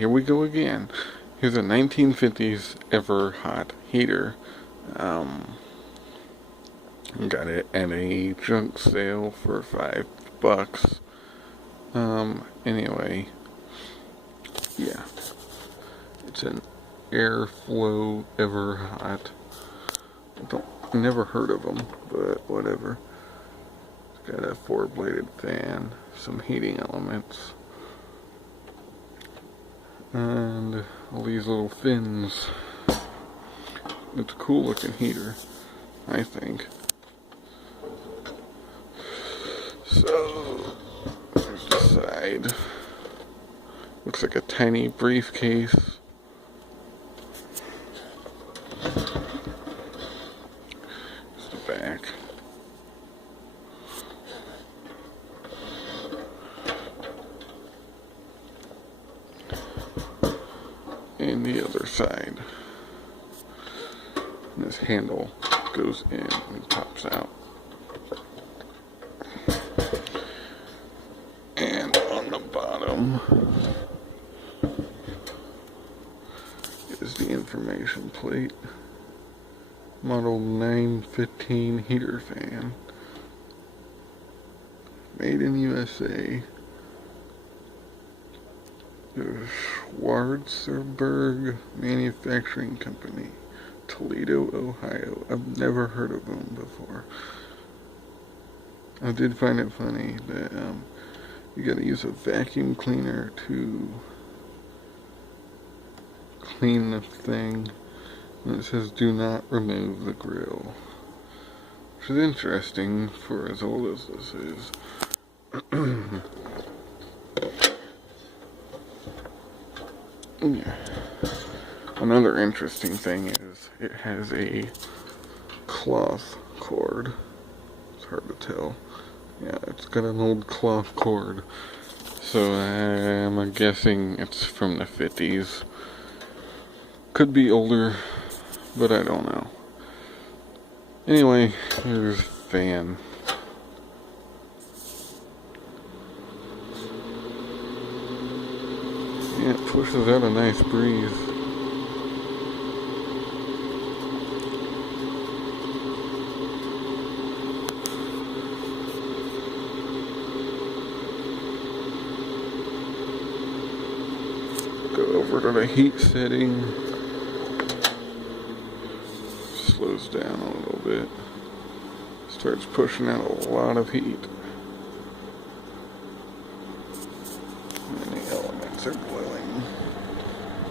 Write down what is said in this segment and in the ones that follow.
here we go again. Here's a 1950s Everhot heater. Got it at a junk sale for $5. Anyway, yeah. It's an Airflow Everhot. Never heard of them, but whatever. It's got a 4-bladed fan, some heating elements, and all these little fins. It's a cool looking heater, I think. So, there's the side. Looks like a tiny briefcase. There's the back. And the other side. And this handle goes in and pops out. And on the bottom is the information plate. Model 915 heater fan. Made in USA. The Schwarzerberg Manufacturing Company, Toledo, Ohio. I've never heard of them before. I did find it funny that you gotta use a vacuum cleaner to clean the thing. And it says do not remove the grill. Which is interesting for as old as this is. Yeah. Another interesting thing is it has a cloth cord. It's hard to tell. Yeah, it's got an old cloth cord. So I'm guessing it's from the 50s. Could be older, but I don't know. Anyway, here's the fan. Yeah, it pushes out a nice breeze. Go over to the heat setting. Slows down a little bit. Starts pushing out a lot of heat. And the elements are glowing.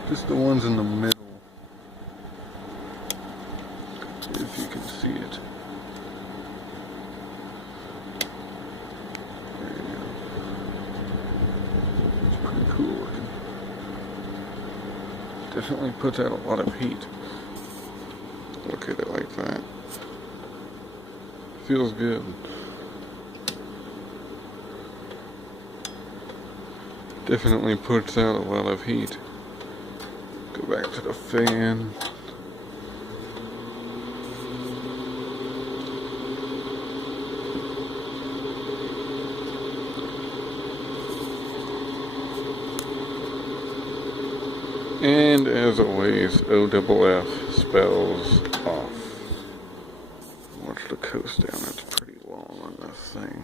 Just the ones in the middle. If you can see it. There you go. It's pretty cool looking. Definitely puts out a lot of heat. Look at it like that. Feels good. Definitely puts out a lot of heat. Go back to the fan. And as always, OFF spells off. Watch the coast down, it's pretty long on this thing.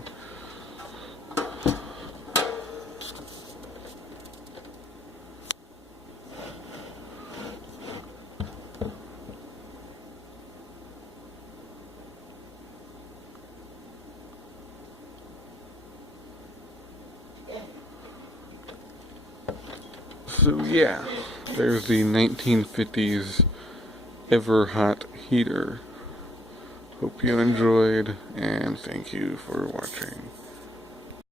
So yeah, there's the 1950s Everhot heater. Hope you enjoyed, and thank you for watching.